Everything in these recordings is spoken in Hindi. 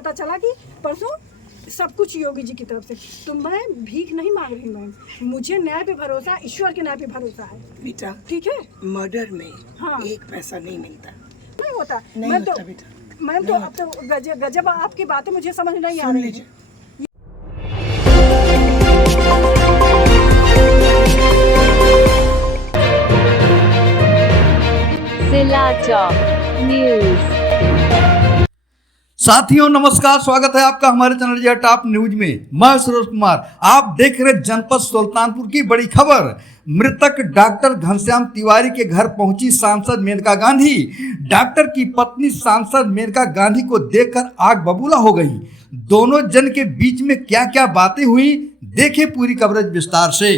पता चला कि परसों सब कुछ योगी जी की तरफ से, तो मैं भीख नहीं मांग रही मैम, मुझे न्याय पे भरोसा, ईश्वर के न्याय पे भरोसा है बेटा। ठीक है, मर्डर में हाँ। एक पैसा नहीं मिलता, नहीं होता नहीं मैं होता तो बेटा, मैम तो अब तो गजब आपकी बातें मुझे समझ नहीं आ सुन रही लीजिए। है। सिलाचौक न्यूज। साथियों नमस्कार, स्वागत है आपका हमारे चैनल या टॉप न्यूज में। मैं सुरेश कुमार, आप देख रहे जनपद सुल्तानपुर की बड़ी खबर। मृतक डॉक्टर घनश्याम तिवारी के घर पहुंची सांसद मेनका गांधी। डॉक्टर की पत्नी सांसद मेनका गांधी को देखकर आग बबूला हो गई। दोनों जन के बीच में क्या क्या बातें हुई, देखें पूरी कवरेज विस्तार से।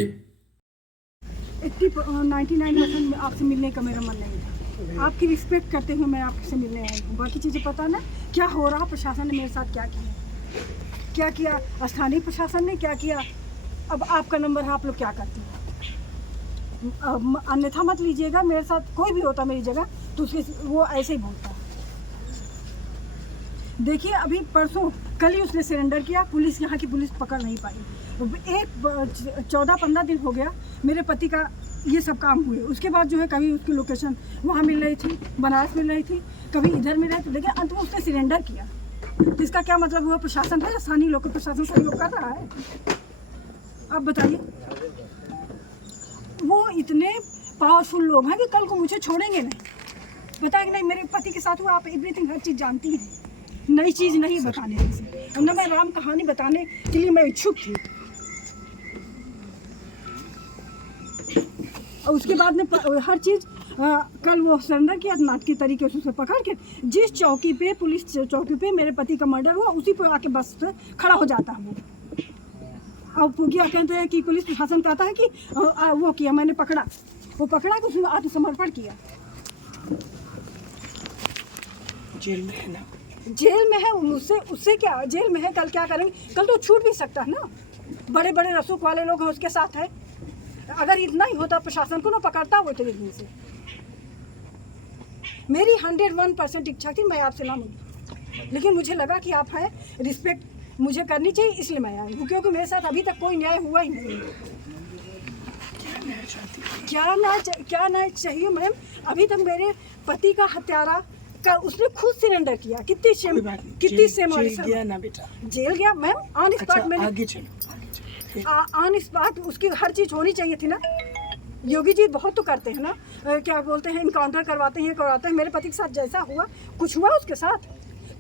99% आपसे मिलने का मेरा मन नहीं था, आपकी रिस्पेक्ट करते हुए मैं आपसे मिलने आई हूँ। बाकी चीज़ें पता ना क्या हो रहा, प्रशासन ने मेरे साथ क्या किया, स्थानीय प्रशासन ने क्या किया। अब आपका नंबर है, आप लोग क्या करते हैं, अन्यथा मत लीजिएगा। मेरे साथ कोई भी होता मेरी जगह तो उसके वो ऐसे ही बोलता है। देखिए अभी परसों कल ही उसने सरेंडर किया, पुलिस यहाँ की पुलिस पकड़ नहीं पाई। एक 14-15 दिन हो गया मेरे पति का ये सब काम हुए। उसके बाद जो है कभी उसकी लोकेशन वहाँ मिल रही थी, बनारस मिल रही थी, कभी इधर मिल रही थी, लेकिन अंत में उसने सरेंडर किया। तो इसका क्या मतलब हुआ, प्रशासन है, स्थानीय लोग प्रशासन सहयोग कर रहा है। अब बताइए, वो इतने पावरफुल लोग हैं कि कल को मुझे छोड़ेंगे नहीं। बताए कि नहीं मेरे पति के साथ हुआ, आप एवरीथिंग हर चीज़ जानती हैं, नई चीज़ नहीं बताने से, न मैं राम कहानी बताने के लिए मैं इच्छुक थी। और उसके बाद में हर चीज़ कल वो सरेंडर किया नाटकीय तरीके से, उसे पकड़ के जिस चौकी पे, पुलिस चौकी पे मेरे पति का मर्डर हुआ, उसी पे आके बस खड़ा हो जाता है वो। और क्या कहते हैं कि पुलिस प्रशासन कहता है कि वो किया, मैंने पकड़ा, वो पकड़ा कि उसने आत्मसमर्पण किया। जेल में है ना, जेल में है, उससे क्या, जेल में है, कल क्या करेंगे, कल तो छूट भी सकता है ना। बड़े बड़े रसूख वाले लोग हैं उसके साथ है। अगर इतना ही होता प्रशासन को ना पकड़ता वो तो दिन से। मेरी 101% इच्छा थी मैं आपसे ना मिलूं, लेकिन मुझे लगा कि आप हैं, रिस्पेक्ट मुझे करनी चाहिए, इसलिए मैं आई हूँ, क्योंकि मेरे साथ अभी तक कोई न्याय हुआ ही नहीं। क्या न्याय चाहिए मैम, अभी तक मेरे पति का हत्यारा का उसने खुद सरेंडर किया। कितनी सेम गया ना बेटा, जेल गया मैम, ऑन स्पॉट में। आगे चलो, ऑन स्पॉट उसकी हर चीज़ होनी चाहिए थी ना। योगी जी बहुत तो करते हैं ना, क्या बोलते हैं, इनकाउंटर करवाते हैं। मेरे पति के साथ जैसा हुआ, कुछ हुआ उसके साथ,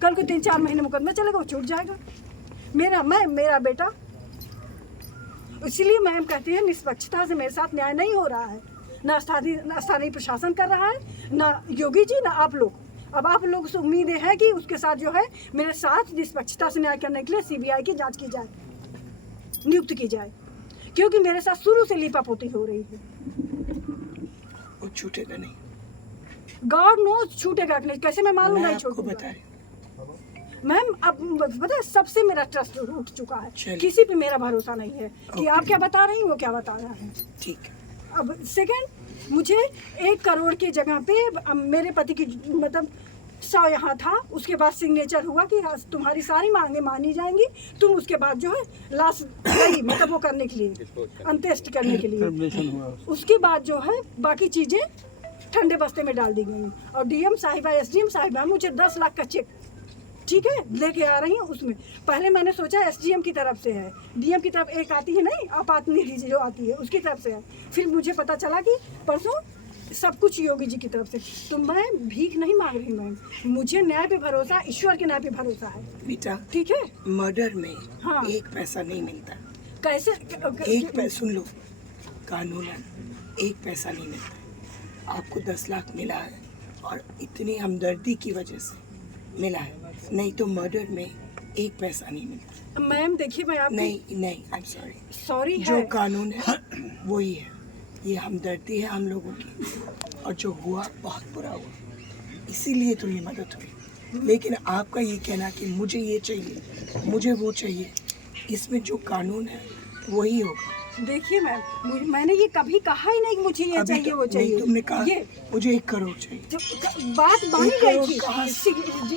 कल को 3-4 महीने मुकदमा चलेगा, वो छूट जाएगा। मेरा बेटा, इसीलिए मैम कहती है निष्पक्षता से मेरे साथ न्याय नहीं हो रहा है। ना स्थानीय प्रशासन कर रहा है, ना योगी जी, ना आप लोग। अब आप लोग से उम्मीद है कि उसके साथ जो है मेरे साथ निष्पक्षता से न्याय करने के लिए CBI की जांच की जाए, नियुक्त की जाए, क्योंकि मेरे साथ शुरू से लीपापोती हो रही है। वो छूटेगा नहीं, गॉड नोज छूटेगा कि नहीं, कैसे मैं मालूम नहीं छूटेगा। बता रही मैम अब पता है, सबसे मेरा ट्रस्ट उठ चुका है, किसी पे मेरा भरोसा नहीं है कि आप क्या बता रही हैं, वो क्या बता रहा है। ठीक है। अब सेकंड, मुझे 1 करोड़ की जगह पे मेरे पति की मतलब 100 यहाँ था, उसके बाद सिग्नेचर हुआ कि तुम्हारी सारी मांगे मानी जाएंगी, तुम उसके बाद जो है लास्ट गई मतलब वो करने के लिए, अंत्येष्टि करने के लिए। उसके बाद जो है बाकी चीज़ें ठंडे बस्ते में डाल दी गई। और DM साहिबा, SDM साहिबा मुझे 10 लाख का चेक, ठीक है, लेके आ रही हूँ। उसमें पहले मैंने सोचा SDM की तरफ से है, DM की तरफ एक आती है नहीं, आपात निधि जो आती है उसकी तरफ से है। फिर मुझे पता चला कि परसों सब कुछ योगी जी की तरफ से, तो मैं भीख नहीं मांग रही मैम, मुझे न्याय पे भरोसा, ईश्वर के न्याय पे भरोसा है बेटा। ठीक है, मर्डर में हाँ। एक पैसा नहीं मिलता, कैसे एक पैसा, सुन लो, कानूनन एक पैसा नहीं मिलता। आपको 10 लाख मिला है और इतनी हमदर्दी की वजह से मिला है, नहीं तो मर्डर में एक पैसा नहीं मिलता। मैम देखिए, मैं आप नहीं, आई एम सॉरी, जो कानून है वही है, ये हमदर्दी है हम लोगों की, और जो हुआ बहुत बुरा हुआ, इसीलिए तो ये मदद हुई। लेकिन आपका ये कहना कि मुझे ये चाहिए, मुझे वो चाहिए, इसमें जो कानून है वही होगा। देखिए मैम, मैंने ये कभी कहा ही नहीं कि मुझे ये अभी चाहिए तो वो नहीं, चाहिए। तुमने कहा ये मुझे 1 करोड़ चाहिए। जो बात मानी 1 गई करोड़ थी, कहाँ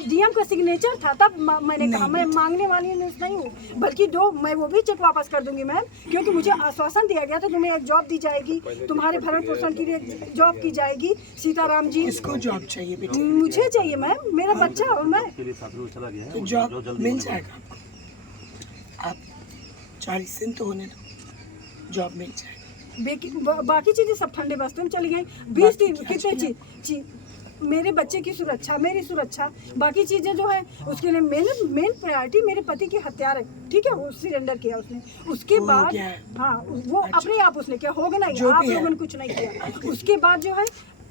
डीएम का सिग्नेचर था, तब मैंने कहा नहीं, मैं मांगने वाली नहीं हूँ, बल्कि मैं वो भी चेक वापस कर दूंगी मैम, क्योंकि मुझे आश्वासन दिया गया था तुम्हें एक जॉब दी जाएगी, तुम्हारे भरण पोषण के लिए जॉब की जाएगी। सीताराम जी, किसको जॉब चाहिए बेटा? मुझे चाहिए मैम, मेरा बच्चा और मैं। तो जॉब मिल जाएगा आपको। आप 40 दिन तो होने दो, जॉब मिल जाएगी। बाकी चीजें सब ठंडे बस्ते में चली गई। 20 दिन कितने चीज, मेरे बच्चे की सुरक्षा, मेरी सुरक्षा, बाकी चीजें जो है उसके लिए मेन प्रायोरिटी मेरे पति की हत्यारा, ठीक है, वो सिलेंडर किया उसने, उसके वो बाद क्या है? हाँ वो अपने आप उसने किया, होगा नहीं, जो आप भी है। लोगों ने कुछ नहीं किया। उसके बाद जो है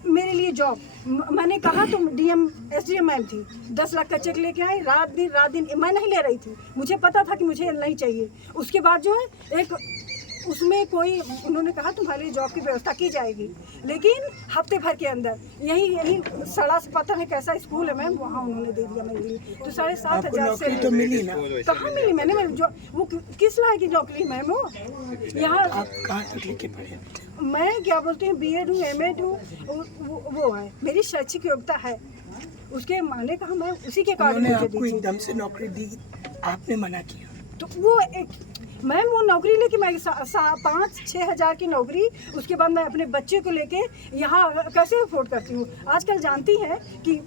मेरे लिए जॉब, मैंने कहा तुम डीएम एसडीएम मैम थी, 10 लाख का चेक लेके आई, रात दिन मैं नहीं ले रही थी, मुझे पता था कि मुझे नहीं चाहिए। उसके बाद जो है एक उसमें कोई उन्होंने कहा तुम्हारे लिए जॉब की व्यवस्था की जाएगी, लेकिन हफ्ते भर के अंदर यही सड़ा से पता नहीं कैसा स्कूल है मैम, वहाँ उन्होंने दे दिया मेरे लिए। तो 7,500 आपको नौकरी तो मिली ना? कहाँ मिली? मैंने जो वो किस लायक की नौकरी मैम, वो यहाँ आप कहाँ तक लेके पढ़े? मैं क्या बोलती हूँ, बीएड हूँ, एमएड हूँ, वो है मेरी शैक्षिक योग्यता है। उसके मैंने कहा मैं उसी के कारण उन्होंने मुझे आपको दीजिए। एकदम से नौकरी दी, आपने मना किया। तो वो एक मैम वो नौकरी लेके मैं 5-6 हज़ार की नौकरी, उसके बाद मैं अपने बच्चे को लेके यहाँ कैसे अफोर्ड करती हूँ। आजकल जानती हैं कि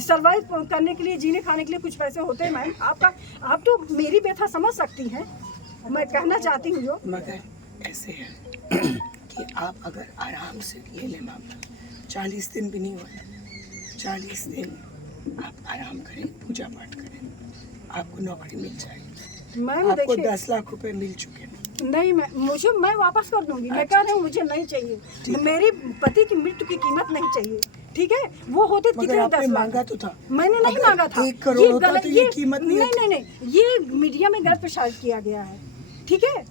सर्वाइव करने के लिए, जीने खाने के लिए कुछ पैसे होते हैं मैम। आप तो मेरी व्यथा समझ सकती हैं, मैं कहना चाहती हूँ जो। मगर ऐसे है कि आप अगर आराम से ले लें मामला, 40 दिन भी नहीं हुआ, 40 दिन आप आराम करें, पूजा पाठ करें, आपको नौकरी मिल जाएगी। मैम आपको देखिए, 10 लाख रुपए मिल चुके हैं। नहीं मैं वापस कर दूंगी। मैं कह रही हूँ मुझे नहीं चाहिए, मेरे पति की मृत्यु की कीमत नहीं चाहिए, ठीक है। वो होते मगर कितने आपने 10 लाख मांगा तो था। मैंने नहीं अगर मांगा था। 1 करोड़ होता गलत- तो ये कीमत नहीं होती। नहीं, ये मीडिया में गलत प्रचारित किया गया है, ठीक है।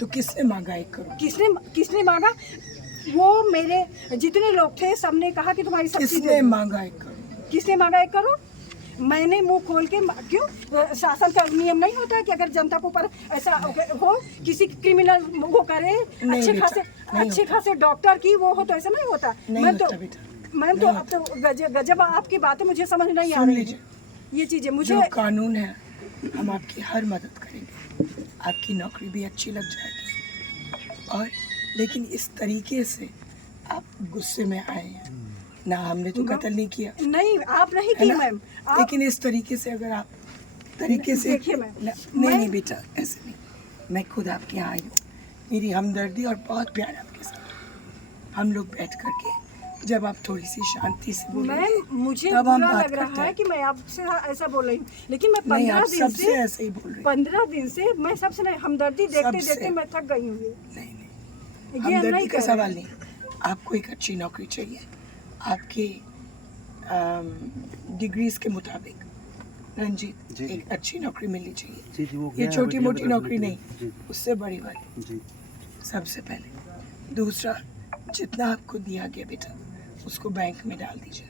तो किसने मांगा 1 करोड़? किसने मांगा? वो मेरे जितने लोग थे सबने कहा कि तुम्हारी सब्सिडी किसने मांगा 1 करोड़? किसने मांगा 1 करोड़? मैंने मुंह खोल के क्यों? शासन का नियम नहीं होता है कि अगर जनता को ऊपर ऐसा हो, किसी क्रिमिनल वो करे, नहीं बेटा, नहीं अच्छे होता। खासे डॉक्टर की वो हो, तो ऐसा नहीं होता। नहीं मैं होता तो बेटा, मैम तो नहीं अब तो गजब आपकी बातें मुझे समझ नहीं आ सुन रही लीजिए, ये चीजें मुझे। जो कानून है हम आपकी हर मदद करेंगे, आपकी नौकरी भी अच्छी लग जाएगी। और लेकिन इस तरीके से आप गुस्से में आए हैं ना, हमने तो कत्ल नहीं किया, नहीं आप नहीं है की ना? मैम, आप लेकिन इस तरीके से अगर आप तरीके से देखिए मैम, नहीं बेटा, ऐसे नहीं। मैं खुद आपके यहाँ आई हूँ, मेरी हमदर्दी और बहुत प्यार आपके साथ। हम लोग बैठ करके जब आप थोड़ी सी शांति से बोलेंगे, मैम मुझे तब हम बुरा बात लग रहा करते है हैं। कि मैं आपसे ऐसा बोल रही हूँ, लेकिन मैं नहीं, 15 आप दिन सबसे से ऐसे ही बोल रहे हैं। 15 दिन से मैं सबसे नहीं, हमदर्दी देखते सबसे। देखते मैं थक गई हूँ। नहीं, ये हमदर्दी नहीं का कर सवाल रहे। नहीं। आपको एक अच्छी नौकरी चाहिए, आपके डिग्रीज के मुताबिक। रंजीत, जी, जी। एक अच्छी नौकरी मिलनी चाहिए। जी जी, वो ये गया है, छोटी बढ़िया मोटी बढ़िया नौकरी जी, नहीं, उससे बड़ी वाली जी सबसे पहले। दूसरा, जितना आपको दिया गया बेटा, उसको बैंक में डाल दीजिए।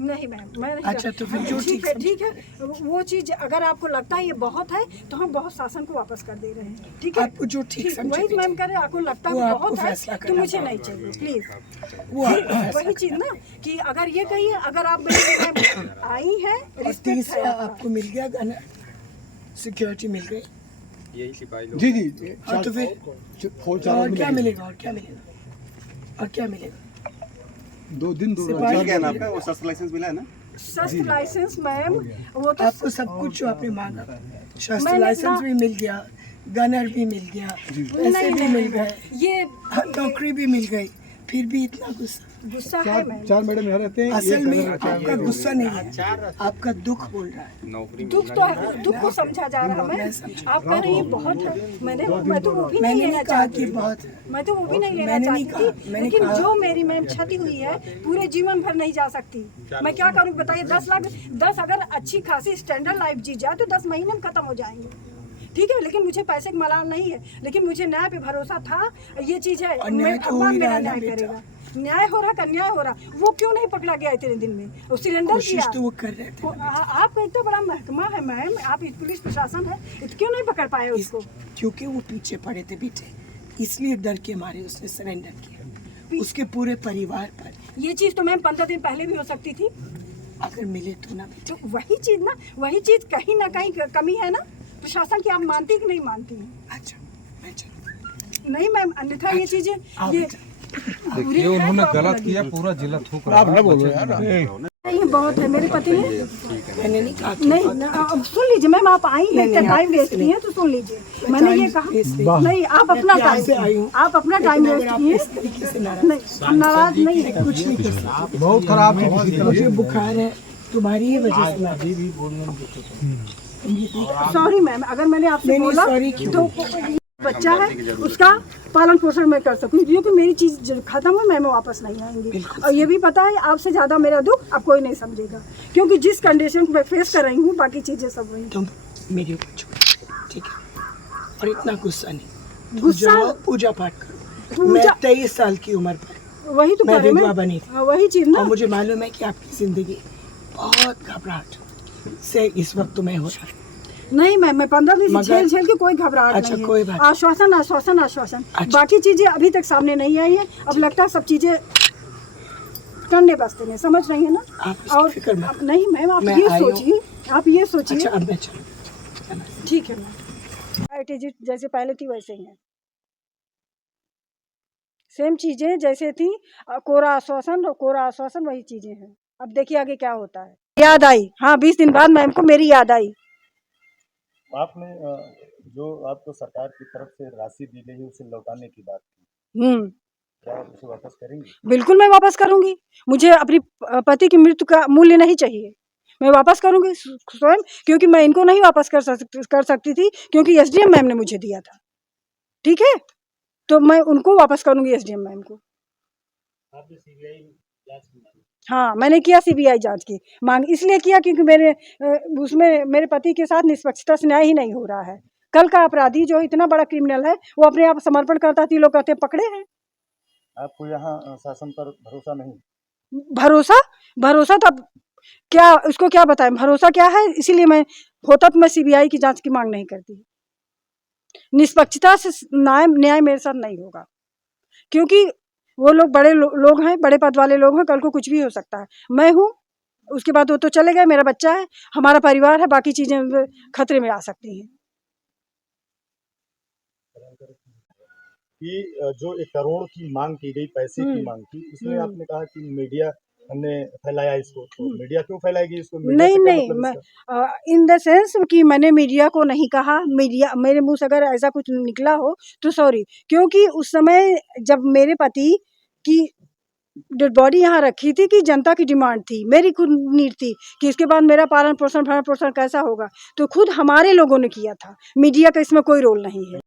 नहीं मैम, मैं नहीं अच्छा, तो फिर जो ठीक ठीक है, ठीक है। वो चीज अगर आपको लगता है ये बहुत है, तो हम बहुत शासन को वापस कर दे रहे हैं, ठीक है। आपको जो ठीक समझे वही मैम दीजिए। कह रहे हैं, आपको लगता है वो वो आपको बहुत है फैसला तो करना मुझे पड़ेगा। नहीं चाहिए, प्लीज। वो आपको फैसला वही चीज ना कि अगर ये कहिए, अगर आप मेरे आई हैं, और रिस्पेक्ट है तीसरा, आपका। आपको मिल गया गन, सिक्योरिटी मिल गई। यही सिपाही लोग। जी जी। हाँ, तो फिर फौज और क्या मिलेगा? और क्या मिलेगा? और क्या मिलेगा? 2 दिन 2 सिपाही रात क्या नाम है? वो शस्त्र लाइसेंस मिला है ना? शस्त्र लाइसेंस मैम, वो तो आपको सब कुछ जो आपने मांगा, शस्त्र मैंने लाइसेंस इतना- भी मिल गया, गनर भी मिल गया, पैसे नहीं, भी नहीं, मिल गए, ये नौकरी भी मिल गई, फिर भी इतना गुस्सा। गुस्सा है मैम। 4 मैडम यहाँ रहते हैं। असल में ये आपका गुस्सा नहीं है, आपका दुख बोल रहा है। नौकरी दुख तो है, दुख को समझा जा रहा है मैं मैम। समझा। आप कह रही हैं बहुत है, मैं तो वो भी नहीं मैंने लेना नहीं कहा चाहती। कि बहुत है। मैं तो वो भी नहीं लेना मैंने नहीं चाहती कहा, थी, मैंने लेकिन कहा- जो मेरी मैम क्षति हुई है पूरे जीवन भर नहीं जा सकती। मैं क्या करूँ बताइए? 10 लाख 10 अगर अच्छी खासी स्टैंडर्ड लाइफ जी जाए तो 10 महीने में खत्म हो जाएंगे, ठीक है। लेकिन मुझे पैसे का मलाल नहीं है, लेकिन मुझे न्याय पे भरोसा था। ये चीज है, और न्याय मैं तो हो भगवान ही मेरा रहा है ना न्याय बेटा। करेगा। न्याय हो रहा, अन्याय हो रहा, वो क्यों नहीं पकड़ा गया इतने दिन में? वो सिलेंडर कोशिश किया तो वो कर रहे थे। आपका इतना बड़ा महकमा है मैम, आप पुलिस प्रशासन है, क्यों नहीं पकड़ पाए उसको? क्योंकि वो पीछे पड़े थे बेटे, इसलिए डर के मारे उसने सरेंडर किया उसके पूरे परिवार पर। ये चीज़ तो मैम 15 दिन पहले भी हो सकती थी। अगर मिले तो ना बेटे। तो वही चीज़ ना, वही चीज़ कहीं ना कहीं कमी है ना प्रशासन की। आप मानती कि नहीं मानती हैं? अच्छा मैं चलूँ। नहीं मैम, अन्यथा ये चीज़ें आओ ये बेटा। देखिए उन्होंने गलत किया, पूरा जिला थूक रहा है। आप ना बोलो यार। नहीं बहुत है मेरे पति ने। मैंने नहीं कहा कि नहीं अब सुन लीजिए मैम, आप आई हैं इतना टाइम वेस्ट किए तो सुन लीजिए। मैंने ये कहा नहीं, आप अपना टाइम, आप अपना टाइम वेस्ट किए। इस तरीके से नाराज नहीं नाराज नहीं है, कुछ नहीं कर सकते। बहुत खराब है। मुझे बुखार है तुम्हारी ही वजह से। सॉरी मैम, अगर मैंने आपसे नहीं, बोला sorry क्यों? तो बच्चा है उसका पालन पोषण मैं कर सकूँ, क्योंकि मेरी चीज़ खत्म हो मैं वापस नहीं आएंगी। और ये भी पता है आपसे ज़्यादा मेरा दुख अब कोई नहीं समझेगा, क्योंकि जिस कंडीशन को मैं फेस कर रही हूँ बाकी चीज़ें सब वही। तुम मेरे ऊपर छोड़, ठीक है? और इतना गुस्सा नहीं, गुस्सा पूजा पाठ करो। मैं 23 साल की उम्र पर वही तो मैं कह रही विधवा हूँ बनी थी। वही चीज़ ना। और मुझे मालूम है कि आपकी जिंदगी बहुत घबराहट से इस वक्त तुम्हें हो रहा है। नहीं मैम, मैं 15 दिन मगर- झेल के कोई घबराहट अच्छा, नहीं कोई है। बात आश्वासन आश्वासन आश्वासन, अच्छा। बाकी चीजें अभी तक सामने नहीं आई है। अब लगता है सब चीजें करने बसते हैं, समझ रही है ना। आप इसकी फिक्र मत अब नहीं मैम, आप मैं ये आई हूँ। सोचिए, आप ये सोचिए। अच्छा अब मैं चलूँ। ठीक है मैम, इट इज जैसे पहले थी वैसे ही है, सेम चीजें जैसे थी। कोरा आश्वासन वही चीजें हैं। अब देखिए आगे क्या होता है। याद आई, हाँ 20 दिन बाद मैम को मेरी याद आई। आपने जो आपको सरकार की तरफ से राशि दी गई है उसे लौटाने की बात की, क्या आप उसे वापस करेंगे? बिल्कुल मैं वापस करूंगी। मुझे अपनी पति की मृत्यु का मूल्य नहीं चाहिए, मैं वापस करूंगी स्वयं, क्योंकि मैं इनको नहीं वापस कर सकती थी, क्योंकि एसडीएम मैम ने मुझे दिया था। ठीक है, तो मैं उनको वापस करूंगी एसडीएम मैम को। आपने सीबीआई जांच की मांग? हाँ मैंने किया सीबीआई जांच की मांग, इसलिए किया क्योंकि मेरे उसमें मेरे पति के साथ निष्पक्षता से न्याय ही नहीं हो रहा है। कल का अपराधी जो इतना बड़ा क्रिमिनल है वो अपने आप समर्पण करता थी, लोग कहते पकड़े हैं। आपको यहाँ शासन पर भरोसा नहीं? भरोसा तो अब क्या उसको क्या बताएं, भरोसा क्या है। इसीलिए मैं होता तो मैं सीबीआई की जांच की मांग नहीं करती। निष्पक्षता से न्याय मेरे साथ नहीं होगा, क्योंकि वो लोग बड़े लोग हैं, बड़े पद वाले लोग हैं, कल को कुछ भी हो सकता है। मैं हूँ, उसके बाद वो तो चले गए, मेरा बच्चा है, हमारा परिवार है, बाकी चीजें खतरे में आ सकती हैं। कि जो 1 करोड़ की मांग की गई, पैसे की मांग की, इसमें आपने कहा कि मीडिया ने फैलाया इसको, तो मीडिया क्यों फैलाएगी इसको? मीडिया से क्या नहीं मतलब मैं इसका? इन द सेंस कि मैंने मीडिया को नहीं कहा, मीडिया मेरे मुंह से अगर ऐसा कुछ निकला हो तो सॉरी, क्योंकि उस समय जब मेरे पति की डेड बॉडी यहाँ रखी थी कि जनता की डिमांड थी, मेरी खुद नीड थी कि इसके बाद मेरा पालन पोषण कैसा होगा, तो खुद हमारे लोगों ने किया था। मीडिया का इसमें कोई रोल नहीं है।